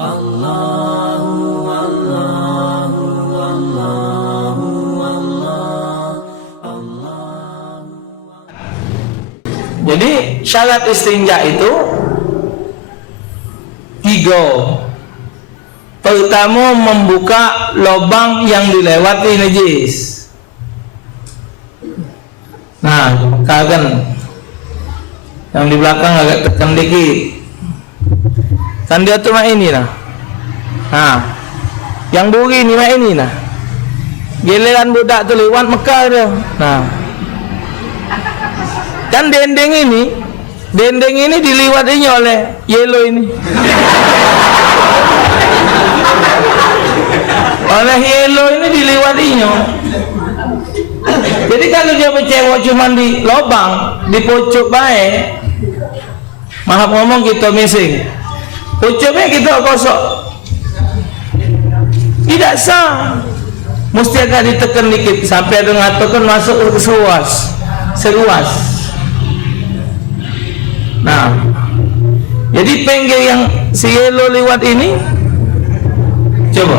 Jadi syarat istinja itu 3. Pertama, membuka lubang yang dilewati najis. Nah, kan yang di belakang agak tekan dikit. Kan dia tuh ini nah. Nah, yang duri ni ini nah. Giliran budak tu lewat Mekah dia. Nah, kan dendeng ini diliwatinya oleh yellow ini. Oleh yellow ini diliwatinya. Jadi kalau dia bercewek cuma di lubang, di pucuk baik, maaf ngomong kita missing, pucuknya kita kosong, tidak sah. Mesti agak ditekan dikit sampai ada ngatakan masuk ke seruas. Nah, jadi pinggir yang si yellow lewat ini, coba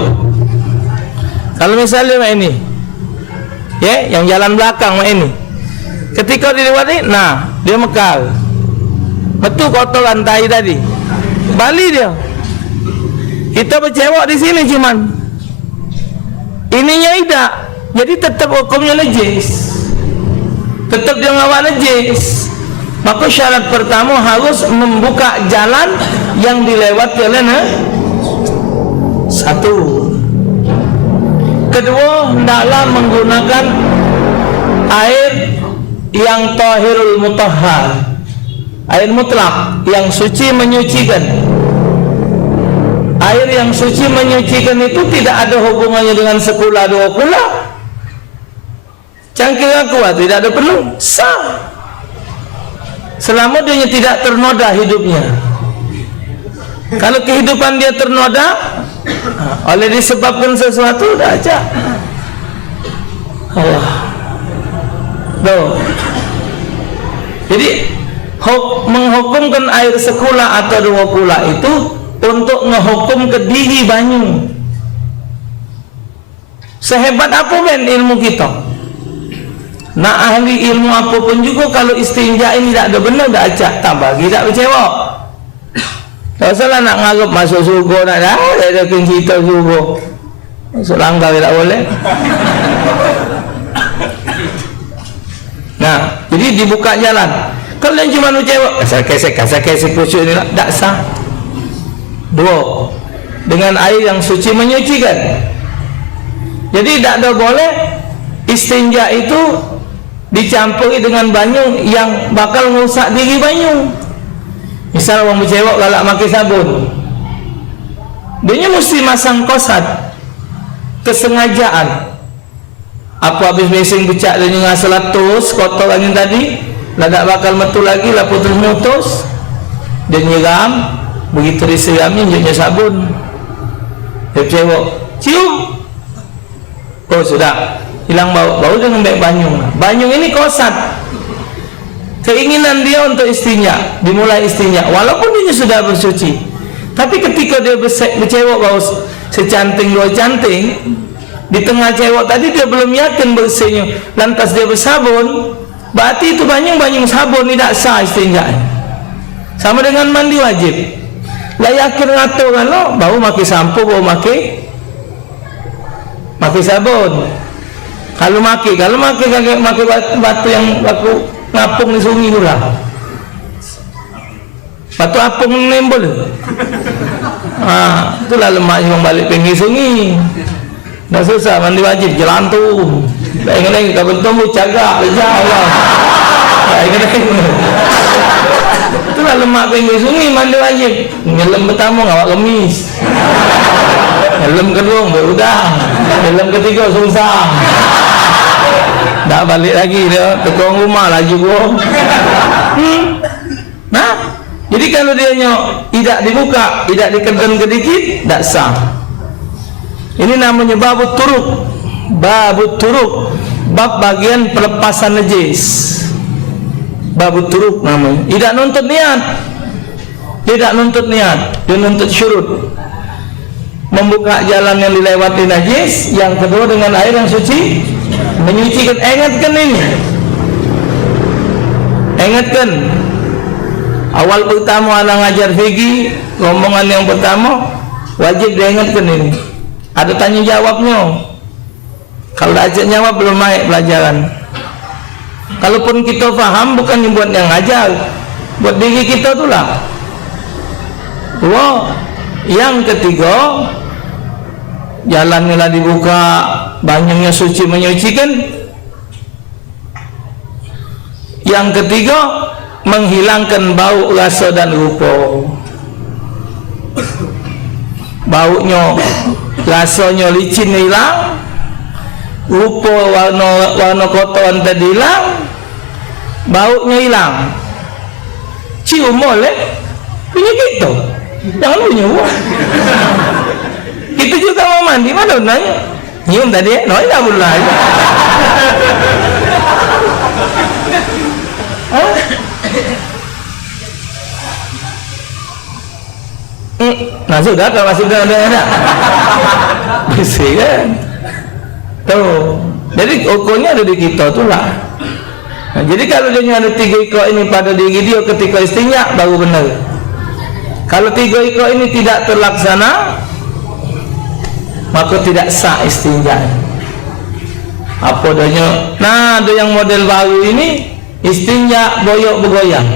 kalau misalnya ini, ya, yang jalan belakang ini, ketika dilewati, nah dia mekal, betul kotoran tai tadi, balik dia. Kita bercewek di sini cuman, ininya tidak, jadi tetap hukumnya najis, tetap dia ngawal najis. Maka syarat pertama harus membuka jalan yang dilewati oleh satu. Kedua, hendaklah menggunakan air yang tahirul mutahhar, air mutlak yang suci menyucikan. Air yang suci menyucikan itu tidak ada hubungannya dengan sekula dua kula, cangkir kuat, tidak ada perlu, sah selama dia tidak ternoda hidupnya. Kalau kehidupan dia ternoda oleh disebabkan sesuatu, dah aja Allah. Jadi menghukumkan air sekula atau dua kula itu untuk menghukum ke diri banyu. Sehebat apa ben ilmu kita, nak ahli ilmu apapun juga, kalau istinja ini tidak ada benar, tidak acak, tambah tidak bercewek. Tak salah nak ngarep masuk surga, nak dah ada cerita surga, masuk langgar tak boleh. Nah, jadi dibuka jalan. Kalau yang cuma bercewek, kasar-kasar pucuk ni tak sah. 2, dengan air yang suci menyucikan. Jadi tak ada boleh istinja itu dicampuri dengan banyu yang bakal merusak diri banyu. Misal orang bercewek galak pakai sabun, dia mesti masang kosat, kesengajaan. Apa habis mesin becak dia ngasal latus kotor angin tadi, lah tak bakal metu lagi, lah putus dia nyiram, begitu disiramin dia sabun, dia bercewek cium, oh sudah hilang bau dengan baik banyu ini kosat. Keinginan dia untuk istinja, dimulai istinja walaupun dia sudah bersuci, tapi ketika dia bercewek bau secanting dua canting di tengah cewek tadi, dia belum yakin bersihnya, lantas dia bersabun, berarti itu banyu sabun, tidak sah istinja. Sama dengan mandi wajib, lah yakin ngatur kan lo bau pakai sampo, bau pakai sabun. Kalau pakai batu yang baku ngapung di sungai pula, batu apung nembol. Itulah lemak yang balik pinggir sungai. Dah susah mandi wajib jelantung. Pengen kita bentuk jaga Allah. Itulah lemak pinggir sungai mandi wajib. Nyelam pertama ngawak kemis. Nyelam kedua berudah. Nyelam ketiga susah. Tak balik lagi dia tukang rumah lagi bro. Nah, jadi kalau dia tidak dibuka, tidak dikedon sedikit, tak sah. Ini namanya babut turuk. Babut turuk, bab bagian pelepasan najis. Babut turuk namanya. Tidak nuntut niat, dia nuntut syurut. membuka jalan yang dilewati najis, yang kedua dengan air yang suci menyucikan. Ingatkan ini, ingatkan awal pertama anak ngajar fikih, rombongan yang pertama wajib diingatkan ini, ada tanya jawabnya. Kalau ajak jawab belum naik pelajaran. Kalaupun kita faham, bukan buat yang ngajar, buat diri kita itulah. Wah, yang ketiga, jalannya lah dibuka, banyaknya suci menyucikan. Yang ketiga, menghilangkan bau, rasa dan rupa. Baunya, rasanya licin hilang, rupa warna kotoran tadi hilang, baunya hilang. Cium boleh, punya kita, jangan punya buah. Kita juga mau mandi, mana nanya? Nyium tadi, no, tak boleh. Nah sudah, kalau masih ada, bisa kan? Tuh, jadi ukurnya ada di kita tu lah. Nah, jadi kalau dia ada 3 ikut ini pada diri dia ketika istinja, baru benar. Kalau 3 ikut ini tidak terlaksana, maka tidak sah istinja. Apa adanya? Nah, ada yang model baru ini istinja boyok bergoyang.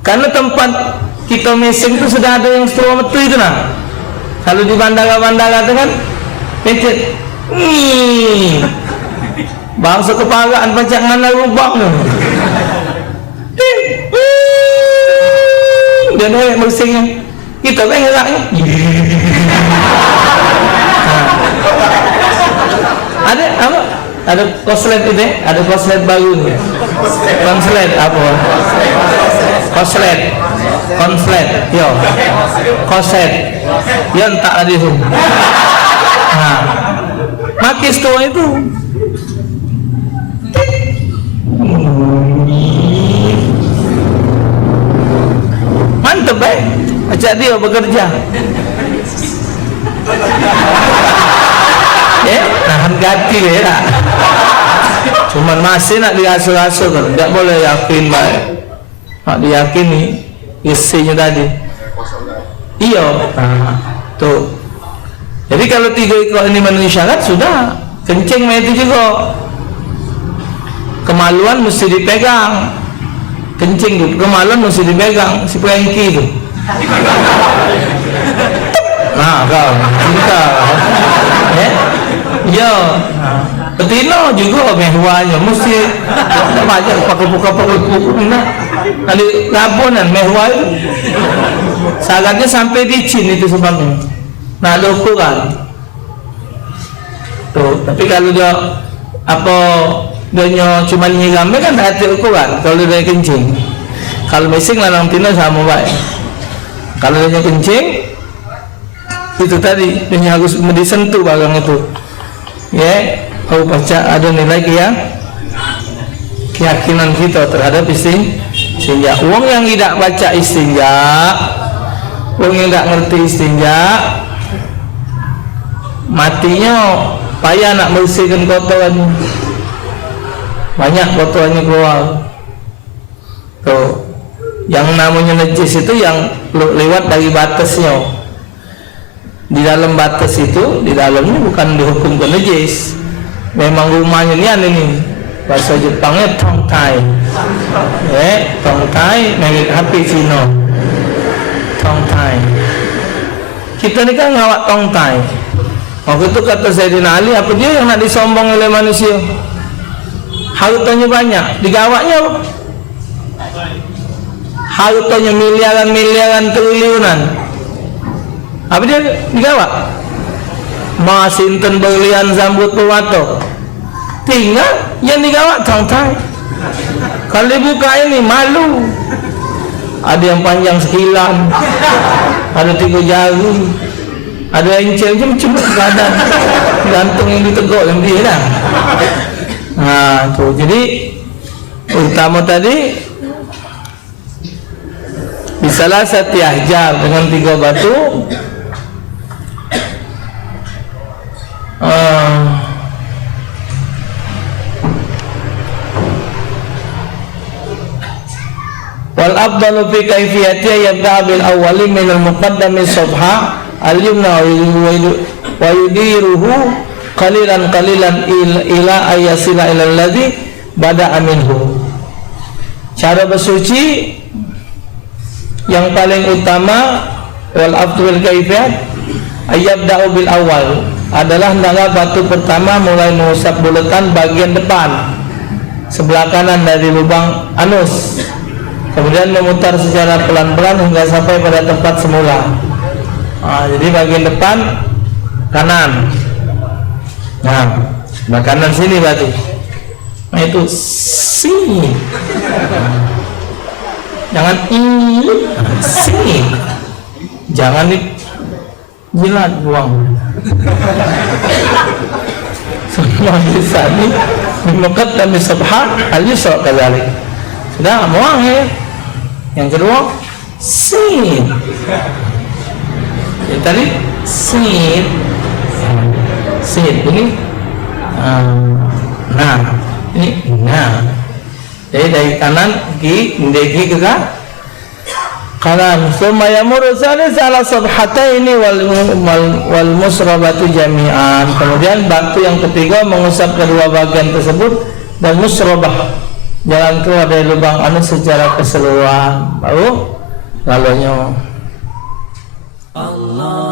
Karena tempat kita mesing itu sudah ada yang setua metu itu nah. Kalau di bandara-bandara itu kan pecet. Bangsa kepagaan pacak mana lubang tu. Dan orang bersihnya kita kan ngeraknya. Ada apa? Ada konslet itu, ada konslet baru ni. Konslet apa? Konslet, konslet, yo, konslet, yang tak ada tu. Makis tua itu. Mantap ajak dia bekerja. Nahan gati lah. Cuman masih nak diasuh-asuh kan, tak boleh yakin baik. Nak diyakini isinya tadi. Iya, tuh. Jadi kalau 3 ikut ini memenuhi syarat, sudah kencing itu juga. Kemaluan mesti dipegang. Kencing tu, kemaluan mesti dipegang. Si pengki tu. Nah, kau cinta. Ya. Betina juga mehwanya mesti baca pakai buka nak. Kali labunan mehwa itu. Syaratnya sampai licin itu sebabnya. Nah, ada ukuran. Tuh, tapi kalau dia apa dia cuma nyiram kan ada ukuran. Kalau dia kencing, kalau mesing lanang tina sama baik. Kalau dia kencing itu tadi dia harus disentuh barang itu. Ya, kau baca ada nilai keyakinan kita terhadap istinja. Uang yang tidak baca istinja, uang yang tidak ngerti istinja, matinya payah nak bersihkan kotoran, banyak kotorannya keluar. Tuh, yang namanya najis itu yang lewat dari batasnya. Di dalam batas itu, di dalamnya bukan dihukumkan najis. Memang rumahnya ini bahasa Jepangnya tongtai. Tongtai merek HP Cina. Tongtai. Kita ni kan ngawak tongtai. Waktu itu kata Sayyidina Ali, apa dia yang nak disombong oleh manusia? Hartanya banyak, digawaknya apa? Hartanya miliaran-miliaran triliunan. Apa dia digawak? Masinten berlian sambut pewato. Tinggal yang digawak tongtai. Kalau dibuka ini malu. Ada yang panjang sekilan, ada 3 jari, ada yang macam-macam badan, gantung yang diteguk yang dia dah. Nah, tu jadi utama tadi di salah satu ahjar dengan 3 batu wal afdalu fi kaifiyatiha yabda bil awwali min al muqaddami subha al yumna wa yudiruhu qalilan ila ayasila ila alladhi bada'a minhu. Cara bersuci yang paling utama wal afdal kaifiyat ayyabda'u bil awal adalah hendaklah batu pertama mulai mengusap bulatan bagian depan sebelah kanan dari lubang anus, kemudian memutar secara pelan-pelan hingga sampai pada tempat semula. Jadi bagian depan kanan, nah kanan sini berarti, nah itu sini, jangan ini, sini, jangan jilat buang. Semua bisa nih dimukat dan disebhat al-yusra kadzalik. Sudah buang ya. Yang kedua sin. Yang tadi sin. Sin ini nah, ini nah. Jadi dari kanan ke kanan. Summa yamuru salis ala sabhataini wal musrabatu jami'an. Kemudian batu yang ketiga mengusap kedua bagian tersebut dan musrabah, jalan keluar dari lubang anus secara keseluruhan. Lalu lalunya Allah